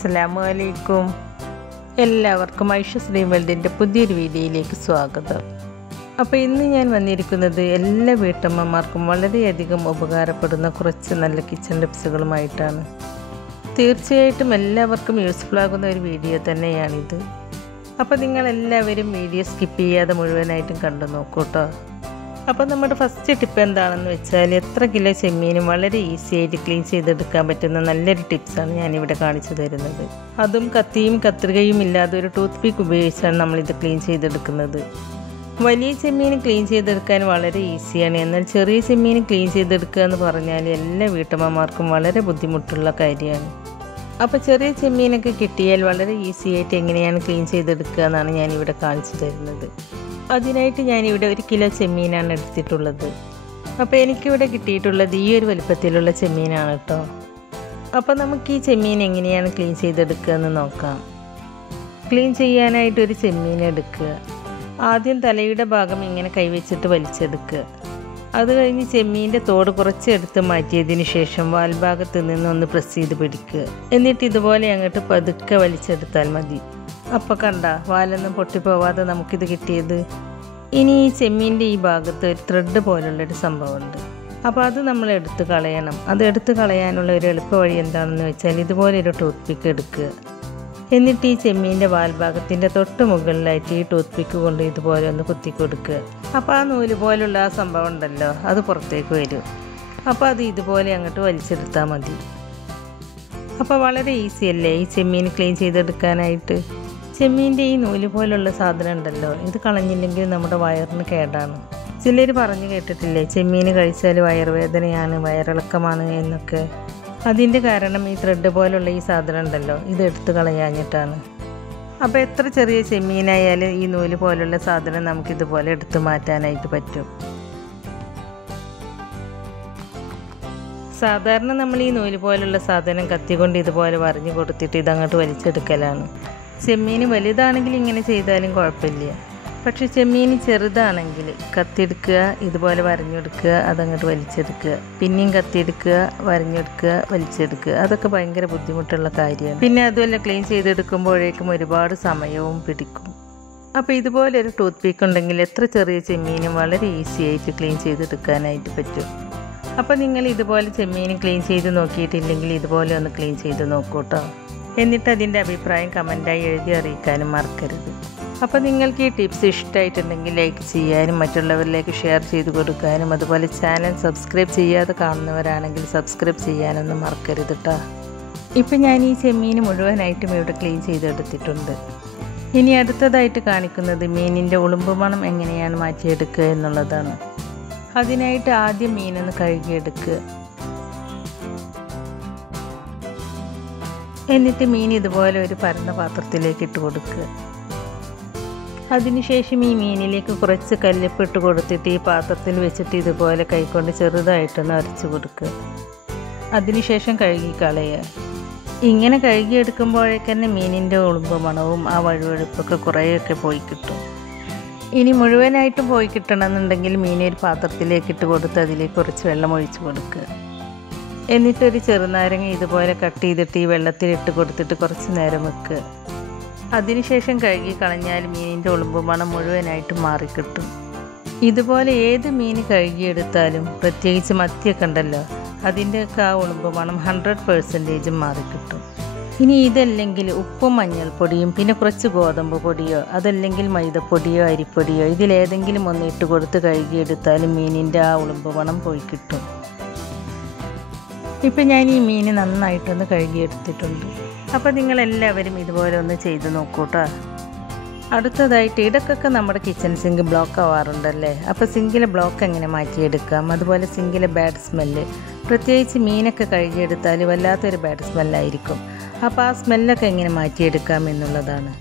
അസ്സലാമലൈക്കും. എല്ലാവർക്കും ഐഷസ് ഡ്രീം വേൾഡിൻ്റെ പുതിയൊരു വീഡിയോയിലേക്ക് സ്വാഗതം. അപ്പോൾ ഇന്ന് ഞാൻ വന്നിരിക്കുന്നത് എല്ലാ വീട്ടമ്മമാർക്കും വളരെയധികം ഉപകാരപ്പെടുന്ന കുറച്ച് നല്ല കിച്ചൺ ടിപ്സുകളുമായിട്ടാണ്. തീർച്ചയായിട്ടും എല്ലാവർക്കും യൂസ്ഫുൾ ആകുന്ന ഒരു വീഡിയോ തന്നെയാണിത്. അപ്പോൾ നിങ്ങളെല്ലാവരും വീഡിയോ സ്കിപ്പ് ചെയ്യാതെ മുഴുവനായിട്ടും കണ്ടു നോക്കൂ കേട്ടോ. അപ്പോൾ നമ്മുടെ ഫസ്റ്റ് ടിപ്പ് എന്താണെന്ന് വെച്ചാൽ എത്ര കിലോ ചെമ്മീനും വളരെ ഈസി ആയിട്ട് ക്ലീൻ ചെയ്തെടുക്കാൻ പറ്റുന്ന നല്ലൊരു ടിപ്സാണ് ഞാനിവിടെ കാണിച്ചു തരുന്നത്. അതും കത്തിയും കത്രികയും ഇല്ലാതെ ഒരു ടൂത്ത് പിക്ക് ഉപയോഗിച്ചാണ് നമ്മളിത് ക്ലീൻ ചെയ്തെടുക്കുന്നത്. വലിയ ചെമ്മീൻ ക്ലീൻ ചെയ്തെടുക്കാൻ വളരെ ഈസിയാണ്. എന്നാൽ ചെറിയ ചെമ്മീൻ ക്ലീൻ ചെയ്തെടുക്കുക എന്ന് പറഞ്ഞാൽ എല്ലാ വീട്ടമ്മമാർക്കും വളരെ ബുദ്ധിമുട്ടുള്ള കാര്യമാണ്. അപ്പോൾ ചെറിയ ചെമ്മീനൊക്കെ കിട്ടിയാൽ വളരെ ഈസി ആയിട്ട് എങ്ങനെയാണ് ക്ലീൻ ചെയ്തെടുക്കുക എന്നാണ് ഞാനിവിടെ കാണിച്ചു തരുന്നത്. അതിനായിട്ട് ഞാനിവിടെ 1 കിലോ ചെമ്മീനാണ് എടുത്തിട്ടുള്ളത്. അപ്പോൾ എനിക്കിവിടെ കിട്ടിയിട്ടുള്ളത് ഈ ഒരു വലുപ്പത്തിലുള്ള ചെമ്മീനാണ് കേട്ടോ. അപ്പോൾ നമുക്ക് ഈ ചെമ്മീൻ എങ്ങനെയാണ് ക്ലീൻ ചെയ്തെടുക്കുക എന്ന് നോക്കാം. ക്ലീൻ ചെയ്യാനായിട്ട് ഒരു ചെമ്മീൻ എടുക്കുക. ആദ്യം തലയുടെ ഭാഗം ഇങ്ങനെ കൈവച്ചിട്ട് വലിച്ചെടുക്കുക. അത് കഴിഞ്ഞ് ചെമ്മീൻ്റെ തോട് കുറച്ചെടുത്ത് മാറ്റിയതിന് ശേഷം വാൽഭാഗത്ത് നിന്നൊന്ന് പ്രസ് ചെയ്ത് പിടിക്കുക. എന്നിട്ട് ഇതുപോലെ അങ്ങോട്ട് പതുക്കെ വലിച്ചെടുത്താൽ മതി. അപ്പോൾ കണ്ട വാലൊന്നും പൊട്ടിപ്പോവാതെ നമുക്കിത് കിട്ടിയത്. ഇനി ഈ ചെമ്മീൻ്റെ ഈ ഭാഗത്ത് ഒരു ത്രെഡ് പോലുള്ളൊരു സംഭവമുണ്ട്. അപ്പോൾ അത് നമ്മൾ എടുത്ത് കളയണം. അത് എടുത്ത് കളയാനുള്ള ഒരു എളുപ്പ വഴി എന്താണെന്ന് വെച്ചാൽ ഇതുപോലെ ഒരു ടൂത്ത് പിക്ക് എടുക്കുക. എന്നിട്ട് ഈ ചെമ്മീൻ്റെ വാൽഭാഗത്തിൻ്റെ തൊട്ട് മുകളിലായിട്ട് ഈ ടൂത്ത് പിക്ക് കൊണ്ട് ഇതുപോലെ ഒന്ന് കുത്തി കൊടുക്കുക. അപ്പോൾ ആ നൂല് പോലുള്ള ആ സംഭവം ഉണ്ടല്ലോ അത് പുറത്തേക്ക് വരും. അപ്പോൾ അത് ഇതുപോലെ അങ്ങോട്ട് വലിച്ചെടുത്താൽ മതി. അപ്പോൾ വളരെ ഈസി അല്ലേ ഈ ചെമ്മീൻ ക്ലീൻ ചെയ്തെടുക്കാനായിട്ട്. ചെമ്മീൻ്റെ ഈ നൂല് പോലുള്ള സാധനം ഉണ്ടല്ലോ ഇത് കളഞ്ഞില്ലെങ്കിൽ നമ്മുടെ വയറിന് കേടാണ്. ചിലർ പറഞ്ഞു കേട്ടിട്ടില്ലേ ചെമ്മീൻ കഴിച്ചാൽ വയറുവേദനയാണ്, വയറിളക്കമാണ് എന്നൊക്കെ. അതിൻ്റെ കാരണം ഈ ത്രെഡ് പോലുള്ള ഈ സാധനം ഉണ്ടല്ലോ ഇത് എടുത്ത് കളയാഞ്ഞിട്ടാണ്. അപ്പോൾ എത്ര ചെറിയ ചെമ്മീനായാലും ഈ നൂല് പോലുള്ള സാധനം നമുക്കിതുപോലെ എടുത്ത് മാറ്റാനായിട്ട് പറ്റും. സാധാരണ നമ്മൾ ഈ നൂല് പോലുള്ള സാധനം കത്തിക്കൊണ്ട് ഇതുപോലെ വരഞ്ഞു കൊടുത്തിട്ട് ഇതങ്ങോട്ട് വലിച്ചെടുക്കലാണ്. ചെമ്മീൻ വലുതാണെങ്കിൽ ഇങ്ങനെ ചെയ്താലും കുഴപ്പമില്ല. പക്ഷെ ചെമ്മീൻ ചെറുതാണെങ്കിൽ കത്തിയെടുക്കുക, ഇതുപോലെ വരഞ്ഞെടുക്കുക, അതങ്ങോട്ട് വലിച്ചെടുക്കുക, പിന്നെയും കത്തിയെടുക്കുക, വരഞ്ഞെടുക്കുക, വലിച്ചെടുക്കുക, അതൊക്കെ ഭയങ്കര ബുദ്ധിമുട്ടുള്ള കാര്യമാണ്. പിന്നെ അതുമല്ല ക്ലീൻ ചെയ്തെടുക്കുമ്പോഴേക്കും ഒരുപാട് സമയവും പിടിക്കും. അപ്പോൾ ഇതുപോലെ ഒരു ടൂത്ത് പിക്ക് ഉണ്ടെങ്കിൽ എത്ര ചെറിയ ചെമ്മീനും വളരെ ഈസി ആയിട്ട് ക്ലീൻ ചെയ്തെടുക്കാനായിട്ട് പറ്റും. അപ്പോൾ നിങ്ങൾ ഇതുപോലെ ചെമ്മീൻ ക്ലീൻ ചെയ്ത് നോക്കിയിട്ടില്ലെങ്കിൽ ഇതുപോലെ ഒന്ന് ക്ലീൻ ചെയ്ത് നോക്കൂ കേട്ടോ. എന്നിട്ട് അതിൻ്റെ അഭിപ്രായം കമൻറ്റായി എഴുതി അറിയിക്കാനും മറക്കരുത്. അപ്പോൾ നിങ്ങൾക്ക് ഈ ടിപ്സ് ഇഷ്ടമായിട്ടുണ്ടെങ്കിൽ ലൈക്ക് ചെയ്യാനും മറ്റുള്ളവരിലേക്ക് ഷെയർ ചെയ്ത് കൊടുക്കാനും അതുപോലെ ചാനൽ സബ്സ്ക്രൈബ് ചെയ്യാതെ കാണുന്നവരാണെങ്കിൽ സബ്സ്ക്രൈബ് ചെയ്യാനൊന്നും മറക്കരുത് കേട്ടോ. ഇപ്പം ഞാൻ ഈ ചെമ്മീൻ മുഴുവനായിട്ടും ഇവിടെ ക്ലീൻ ചെയ്തെടുത്തിട്ടുണ്ട്. ഇനി അടുത്തതായിട്ട് കാണിക്കുന്നത് മീനിൻ്റെ ഉളുമ്പ് മണം എങ്ങനെയാണ് മാറ്റിയെടുക്കുക എന്നുള്ളതാണ്. അതിനായിട്ട് ആദ്യം മീനൊന്ന് കഴുകിയെടുക്കുക. എന്നിട്ട് മീൻ ഇതുപോലെ ഒരു പരന്ന പാത്രത്തിലേക്ക് ഇട്ട് കൊടുക്കുക. അതിനുശേഷം ഈ മീനിലേക്ക് കുറച്ച് കല്ലുപ്പ് ഇട്ട് കൊടുത്തിട്ട് ഈ പാത്രത്തിൽ വെച്ചിട്ട് ഇതുപോലെ കൈകൊണ്ട് ചെറുതായിട്ടൊന്ന് അരച്ച് കൊടുക്കുക. അതിനുശേഷം കഴുകി കളയുക. ഇങ്ങനെ കഴുകിയെടുക്കുമ്പോഴേക്കന്നെ മീനിൻ്റെ ഉളുമ്പ് മണവും ആ വഴുവഴുപ്പൊക്കെ കുറേയൊക്കെ പോയി കിട്ടും. ഇനി മുഴുവനായിട്ടും പോയി കിട്ടണമെന്നുണ്ടെങ്കിൽ മീനെ ഒരു പാത്രത്തിലേക്ക് ഇട്ട് കൊടുത്ത് അതിലേക്ക് കുറച്ച് വെള്ളം ഒഴിച്ച് കൊടുക്കുക. എന്നിട്ടൊരു ചെറുനാരങ്ങ ഇതുപോലെ കട്ട് ചെയ്തിട്ട് ഈ വെള്ളത്തിലിട്ട് കൊടുത്തിട്ട് കുറച്ച് നേരം വെക്കുക. അതിനുശേഷം കഴുകി കളഞ്ഞാൽ മീനിൻ്റെ ഉളുമ്പ് മണം മുഴുവനായിട്ട് മാറിക്കിട്ടും. ഇതുപോലെ ഏത് മീൻ കഴുകിയെടുത്താലും പ്രത്യേകിച്ച് മത്തിയൊക്കെ ഉണ്ടല്ലോ അതിൻ്റെയൊക്കെ ആ ഉളുമ്പ് മണം 100% മാറിക്കിട്ടും. ഇനി ഇതല്ലെങ്കിൽ ഉപ്പും മഞ്ഞൾപ്പൊടിയും പിന്നെ കുറച്ച് ഗോതമ്പ് പൊടിയോ അതല്ലെങ്കിൽ മൈദപ്പൊടിയോ അരിപ്പൊടിയോ ഇതിലേതെങ്കിലും ഒന്ന് ഇട്ട് കൊടുത്ത് കഴുകിയെടുത്താലും മീനിൻ്റെ ആ ഉളുമ്പ് മണം പോയി കിട്ടും. ഇപ്പം ഞാൻ ഈ മീൻ നന്നായിട്ടൊന്ന് കഴുകിയെടുത്തിട്ടുണ്ട്. അപ്പോൾ നിങ്ങളെല്ലാവരും ഇതുപോലെ ഒന്ന് ചെയ്ത് നോക്കൂ കേട്ടോ. അടുത്തതായിട്ട് ഇടയ്ക്കൊക്കെ നമ്മുടെ കിച്ചൺ സിങ്ക് ബ്ലോക്ക് ആവാറുണ്ടല്ലേ. അപ്പോൾ സിങ്കിലെ ബ്ലോക്ക് എങ്ങനെ മാറ്റിയെടുക്കാം, അതുപോലെ സിങ്കിലെ ബാഡ് സ്മെല്ല്, പ്രത്യേകിച്ച് മീനൊക്കെ കഴുകിയെടുത്താൽ വല്ലാത്തൊരു ബാഡ് സ്മെല്ലായിരിക്കും. അപ്പോൾ ആ സ്മെല്ലൊക്കെ എങ്ങനെ മാറ്റിയെടുക്കാം എന്നുള്ളതാണ്.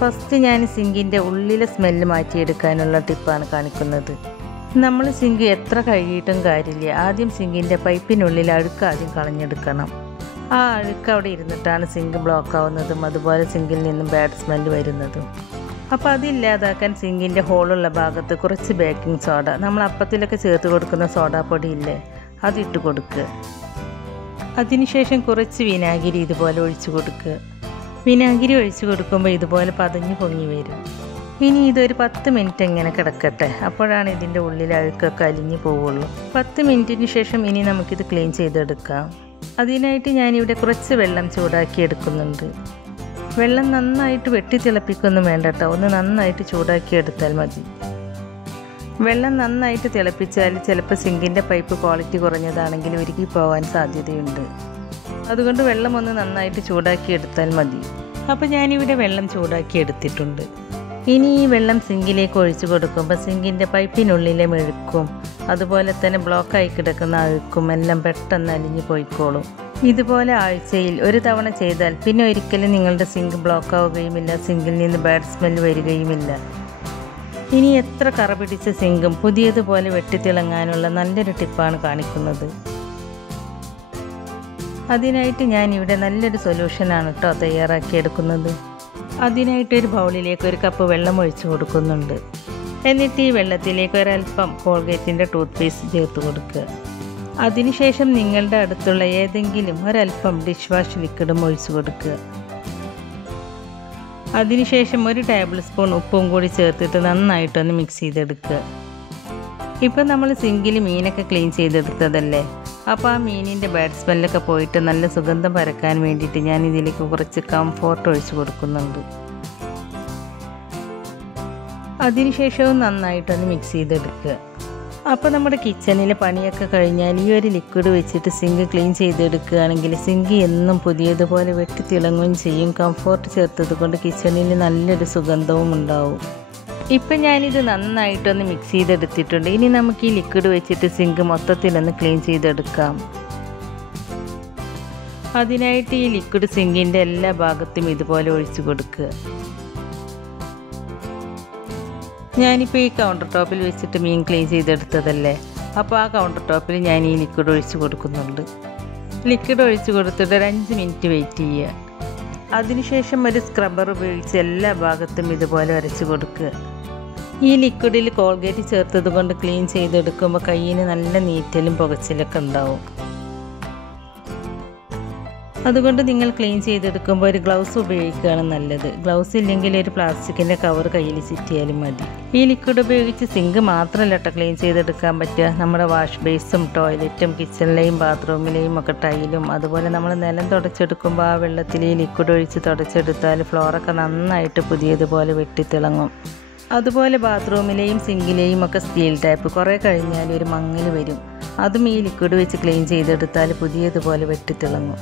ഫസ്റ്റ് ഞാൻ സിങ്കിൻ്റെ ഉള്ളിലെ സ്മെല്ല് മാറ്റിയെടുക്കാനുള്ള ടിപ്പാണ് കാണിക്കുന്നത്. നമ്മൾ സിങ്ക് എത്ര കഴുകിയിട്ടും കാര്യമില്ല. ആദ്യം സിങ്കിൻ്റെ പൈപ്പിനുള്ളിൽ അഴുക്ക് ആദ്യം കളഞ്ഞെടുക്കണം. ആ അഴുക്ക് അവിടെ ഇരുന്നിട്ടാണ് സിങ്ക് ബ്ലോക്ക് ആവുന്നതും അതുപോലെ സിങ്കിൽ നിന്നും ബാഡ് സ്മെല്ല് വരുന്നതും. അപ്പോൾ അതില്ലാതാക്കാൻ സിങ്കിൻ്റെ ഹോളുള്ള ഭാഗത്ത് കുറച്ച് ബേക്കിംഗ് സോഡ, നമ്മൾ അപ്പത്തിലൊക്കെ ചേർത്ത് കൊടുക്കുന്ന സോഡാപ്പൊടി ഇല്ലേ, അതിട്ട് കൊടുക്കുക. അതിനുശേഷം കുറച്ച് വിനാഗിരി ഇതുപോലെ ഒഴിച്ചു കൊടുക്കുക. വിനാഗിരി ഒഴിച്ചു കൊടുക്കുമ്പോൾ ഇതുപോലെ പതഞ്ഞു പൊങ്ങി വരും. ഇനി ഇതൊരു 10 മിനിറ്റ് ഇങ്ങനെ കിടക്കട്ടെ. അപ്പോഴാണ് ഇതിൻ്റെ ഉള്ളിൽ അഴുക്കൊക്കെ അലിഞ്ഞു പോവുള്ളൂ. 10 മിനിറ്റിന് ശേഷം ഇനി നമുക്കിത് ക്ലീൻ ചെയ്തെടുക്കാം. അതിനായിട്ട് ഞാനിവിടെ കുറച്ച് വെള്ളം ചൂടാക്കി എടുക്കുന്നുണ്ട്. വെള്ളം നന്നായിട്ട് വെട്ടി തിളപ്പിക്കൊന്നും വേണ്ട കേട്ടോ, ഒന്ന് നന്നായിട്ട് ചൂടാക്കി എടുത്താൽ മതി. വെള്ളം നന്നായിട്ട് തിളപ്പിച്ചാൽ ചിലപ്പോൾ സിങ്കിൻ്റെ പൈപ്പ് ക്വാളിറ്റി കുറഞ്ഞതാണെങ്കിൽ ഉരുകി പോകാൻ സാധ്യതയുണ്ട്. അതുകൊണ്ട് വെള്ളം ഒന്ന് നന്നായിട്ട് ചൂടാക്കി എടുത്താൽ മതി. അപ്പോൾ ഞാനിവിടെ വെള്ളം ചൂടാക്കി എടുത്തിട്ടുണ്ട്. ഇനി ഈ വെള്ളം സിങ്കിലേക്ക് ഒഴിച്ചു കൊടുക്കുമ്പോൾ സിങ്കിൻ്റെ പൈപ്പിനുള്ളിലെ മെഴുക്കും അതുപോലെ തന്നെ ബ്ലോക്കായി കിടക്കുന്ന അഴുക്കും എല്ലാം പെട്ടെന്ന് അലിഞ്ഞു പോയിക്കോളും. ഇതുപോലെ ആഴ്ചയിൽ ഒരു തവണ ചെയ്താൽ പിന്നെ ഒരിക്കലും നിങ്ങളുടെ സിങ്ക് ബ്ലോക്ക് ആവുകയുമില്ല, സിങ്കിൽ നിന്ന് ബാഡ് സ്മെൽ വരികയുമില്ല. ഇനി എത്ര കറ പിടിച്ച സിങ്കും പുതിയതുപോലെ വെട്ടിത്തിളങ്ങാനുള്ള നല്ലൊരു ടിപ്പാണ് കാണിക്കുന്നത്. അതിനായിട്ട് ഞാനിവിടെ നല്ലൊരു സൊല്യൂഷനാണ് കേട്ടോ തയ്യാറാക്കിയെടുക്കുന്നത്. അതിനായിട്ടൊരു ബൗളിലേക്ക് 1 കപ്പ് വെള്ളം ഒഴിച്ചു കൊടുക്കുന്നുണ്ട്. എന്നിട്ട് ഈ വെള്ളത്തിലേക്ക് ഒരൽപ്പം കോൾഗേറ്റിൻ്റെ ടൂത്ത് പേസ്റ്റ് ചേർത്ത് കൊടുക്കുക. അതിനുശേഷം നിങ്ങളുടെ അടുത്തുള്ള ഏതെങ്കിലും ഒരൽപ്പം ഡിഷ് വാഷ് ലിക്വിഡും ഒഴിച്ചു കൊടുക്കുക. അതിനുശേഷം 1 ടേബിൾ സ്പൂൺ ഉപ്പും കൂടി ചേർത്തിട്ട് നന്നായിട്ടൊന്ന് മിക്സ് ചെയ്തെടുക്കുക. ഇപ്പം നമ്മൾ സിങ്കിൽ മീനൊക്കെ ക്ലീൻ ചെയ്തെടുത്തതല്ലേ, അപ്പോൾ ആ മീനിൻ്റെ ബാഡ് സ്മെല്ലൊക്കെ പോയിട്ട് നല്ല സുഗന്ധം പരക്കാൻ വേണ്ടിയിട്ട് ഞാൻ ഇതിലേക്ക് കുറച്ച് കംഫോർട്ട് ഒഴിച്ചു കൊടുക്കുന്നുണ്ട്. അതിനുശേഷവും നന്നായിട്ടൊന്ന് മിക്സ് ചെയ്തെടുക്കുക. അപ്പോൾ നമ്മുടെ കിച്ചണിലെ പണിയൊക്കെ കഴിഞ്ഞാൽ ഈ ഒരു ലിക്വിഡ് വെച്ചിട്ട് സിങ്ക് ക്ലീൻ ചെയ്തെടുക്കുകയാണെങ്കിൽ സിങ്ക് എന്നും പുതിയതുപോലെ വെട്ടിത്തിളങ്ങുകയും ചെയ്യും. കംഫോർട്ട് ചേർത്തത് കൊണ്ട് കിച്ചണിൽ നല്ലൊരു സുഗന്ധവും ഉണ്ടാവും. ഇപ്പം ഞാനിത് നന്നായിട്ടൊന്ന് മിക്സ് ചെയ്തെടുത്തിട്ടുണ്ട്. ഇനി നമുക്ക് ഈ ലിക്വിഡ് വെച്ചിട്ട് സിങ്ക് മൊത്തത്തിലൊന്ന് ക്ലീൻ ചെയ്തെടുക്കാം. അതിനായിട്ട് ഈ ലിക്വിഡ് സിങ്കിൻ്റെ എല്ലാ ഭാഗത്തും ഇതുപോലെ ഒഴിച്ചു കൊടുക്കുക. ഞാനിപ്പോൾ ഈ കൗണ്ടർ ടോപ്പിൽ വെച്ചിട്ട് മീൻ ക്ലീൻ ചെയ്തെടുത്തതല്ലേ, അപ്പോൾ ആ കൗണ്ടർ ടോപ്പിൽ ഞാൻ ഈ ലിക്വിഡ് ഒഴിച്ച് കൊടുക്കുന്നുണ്ട്. ലിക്വിഡ് ഒഴിച്ച് കൊടുത്തിട്ട് ഒരു 5 മിനിറ്റ് വെയിറ്റ് ചെയ്യുക. അതിനുശേഷം ഒരു സ്ക്രബ്ബർ ഉപയോഗിച്ച് എല്ലാ ഭാഗത്തും ഇതുപോലെ ഉരച്ച് കൊടുക്കുക. ഈ ലിക്വിഡിൽ കോൾഗേറ്റ് ചേർത്തത് കൊണ്ട് ക്ലീൻ ചെയ്തെടുക്കുമ്പോൾ കയ്യിന് നല്ല നീറ്റലും പുകച്ചിലൊക്കെ ഉണ്ടാവും. അതുകൊണ്ട് നിങ്ങൾ ക്ലീൻ ചെയ്തെടുക്കുമ്പോൾ ഒരു ഗ്ലൗസ് ഉപയോഗിക്കുകയാണ് നല്ലത്. ഗ്ലൗസ് ഇല്ലെങ്കിൽ ഒരു പ്ലാസ്റ്റിക്കിൻ്റെ കവർ കയ്യിൽ ചുറ്റിയാലും മതി. ഈ ലിക്വിഡ് ഉപയോഗിച്ച് സിങ്ക് മാത്രമല്ല കേട്ടോ ക്ലീൻ ചെയ്തെടുക്കാൻ പറ്റുക. നമ്മുടെ വാഷ് ബേസും ടോയ്ലറ്റും കിച്ചണിലെയും ബാത്റൂമിലെയും ഒക്കെ ടൈലും അതുപോലെ നമ്മൾ നിലം തുടച്ചെടുക്കുമ്പോൾ ആ വെള്ളത്തിൽ ഈ ലിക്വിഡ് ഒഴിച്ച് തുടച്ചെടുത്താൽ ഫ്ലോറൊക്കെ നന്നായിട്ട് പുതിയതുപോലെ വെട്ടിത്തിളങ്ങും. അതുപോലെ ബാത്റൂമിലെയും സിങ്കിലെയും ഒക്കെ സ്റ്റീൽ ടാപ്പ് കുറേ കഴിഞ്ഞാൽ ഒരു മങ്ങൽ വരും. അതും ഈ ലിക്വിഡ് വെച്ച് ക്ലീൻ ചെയ്തെടുത്താൽ പുതിയതുപോലെ വെട്ടിത്തിളങ്ങും.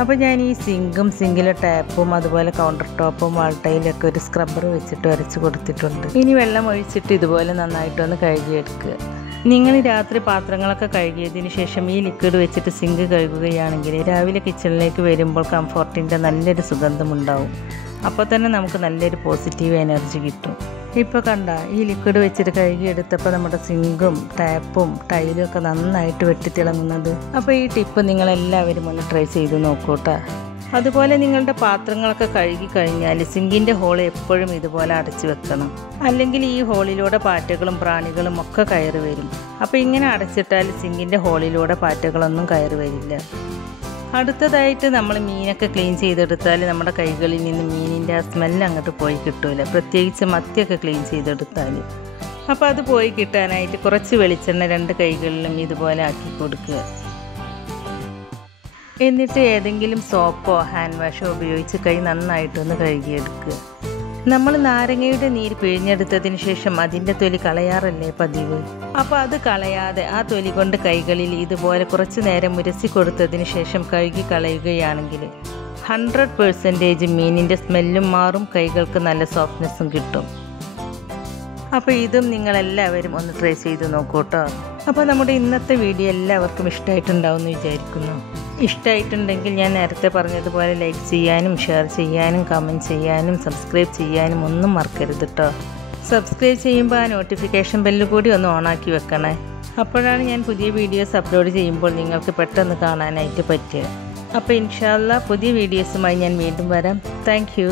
അപ്പോൾ ഞാൻ ഈ സിങ്കും സിങ്കിലെ ടാപ്പും അതുപോലെ കൗണ്ടർ ടോപ്പും വാൾട്ടയിലൊക്കെ ഒരു സ്ക്രബ്ബർ വെച്ചിട്ട് ഉരച്ച് കൊടുത്തിട്ടുണ്ട്. ഇനി വെള്ളം ഒഴിച്ചിട്ട് ഇതുപോലെ നന്നായിട്ടൊന്ന് കഴുകിയെടുക്കുക. നിങ്ങൾ രാത്രി പാത്രങ്ങളൊക്കെ കഴുകിയതിന് ശേഷം ഈ ലിക്വിഡ് വെച്ചിട്ട് സിങ്ക് കഴുകുകയാണെങ്കിൽ രാവിലെ കിച്ചണിലേക്ക് വരുമ്പോൾ കംഫോർട്ടിൻ്റെ നല്ലൊരു സുഗന്ധമുണ്ടാവും. അപ്പോൾ തന്നെ നമുക്ക് നല്ലൊരു പോസിറ്റീവ് എനർജി കിട്ടും. ഇപ്പോൾ കണ്ട ഈ ലിക്വിഡ് വെച്ചിട്ട് കഴുകിയെടുത്തപ്പോൾ നമ്മുടെ സിങ്കും ടാപ്പും ടൈലും ഒക്കെ നന്നായിട്ട് വെട്ടിത്തിളങ്ങുന്നത്. അപ്പോൾ ഈ ടിപ്പ് നിങ്ങളെല്ലാവരും ഒന്ന് ട്രൈ ചെയ്ത് നോക്കൂട്ടാ. അതുപോലെ നിങ്ങളുടെ പാത്രങ്ങളൊക്കെ കഴുകി കഴിഞ്ഞാൽ സിങ്കിൻ്റെ ഹോൾ എപ്പോഴും ഇതുപോലെ അടച്ചു വെക്കണം. അല്ലെങ്കിൽ ഈ ഹോളിലൂടെ പാറ്റകളും പ്രാണികളും ഒക്കെ കയറി വരും. അപ്പോൾ ഇങ്ങനെ അടച്ചിട്ടാൽ സിങ്കിൻ്റെ ഹോളിലൂടെ പാറ്റകളൊന്നും കയറി വരില്ല. അടുത്തതായിട്ട് നമ്മൾ മീനൊക്കെ ക്ലീൻ ചെയ്തെടുത്താൽ നമ്മുടെ കൈകളിൽ നിന്ന് മീനിൻ്റെ ആ സ്മെല്ല് അങ്ങോട്ട് പോയി കിട്ടൂല, പ്രത്യേകിച്ച് മത്തിയൊക്കെ ക്ലീൻ ചെയ്തെടുത്താൽ. അപ്പോൾ അത് പോയി കിട്ടാനായിട്ട് കുറച്ച് വെളിച്ചെണ്ണ 2 കൈകളിലും ഇതുപോലെ ആക്കി കൊടുക്കുക. എന്നിട്ട് ഏതെങ്കിലും സോപ്പോ ഹാൻഡ് വാഷോ ഉപയോഗിച്ച് കൈ നന്നായിട്ടൊന്ന് കഴുകിയെടുക്കുക. നമ്മൾ നാരങ്ങയുടെ നീര് പിഴിഞ്ഞെടുത്തതിന് ശേഷം അതിൻ്റെ തൊലി കളയാറല്ലേ പതിവ്. അപ്പോൾ അത് കളയാതെ ആ തൊലി കൊണ്ട് കൈകളിൽ ഇതുപോലെ കുറച്ച് നേരം ഉരസി കൊടുത്തതിന് ശേഷം കഴുകി കളയുകയാണെങ്കിൽ 100% മീനിൻ്റെ സ്മെല്ലും മാറും, കൈകൾക്ക് നല്ല സോഫ്റ്റ്നെസ്സും കിട്ടും. അപ്പോൾ ഇതും നിങ്ങളെല്ലാവരും ഒന്ന് ട്രൈ ചെയ്ത് നോക്കൂ കേട്ടോ. അപ്പോൾ നമ്മുടെ ഇന്നത്തെ വീഡിയോ എല്ലാവർക്കും ഇഷ്ടമായിട്ടുണ്ടാവുമെന്ന് വിചാരിക്കുന്നു. ഇഷ്ടമായിട്ടുണ്ടെങ്കിൽ ഞാൻ നേരത്തെ പറഞ്ഞതുപോലെ ലൈക്ക് ചെയ്യാനും ഷെയർ ചെയ്യാനും കമൻറ്റ് ചെയ്യാനും സബ്സ്ക്രൈബ് ചെയ്യാനും ഒന്നും മറക്കരുത് കേട്ടോ. സബ്സ്ക്രൈബ് ചെയ്യുമ്പോൾ ആ നോട്ടിഫിക്കേഷൻ ബെല്ല് കൂടി ഒന്ന് ഓണാക്കി വെക്കണേ. അപ്പോഴാണ് ഞാൻ പുതിയ വീഡിയോസ് അപ്ലോഡ് ചെയ്യുമ്പോൾ നിങ്ങൾക്ക് പെട്ടെന്ന് കാണാനായിട്ട് പറ്റുക. അപ്പോൾ ഇൻഷാ അല്ലാഹ് പുതിയ വീഡിയോസുമായി ഞാൻ വീണ്ടും വരാം. Thank you.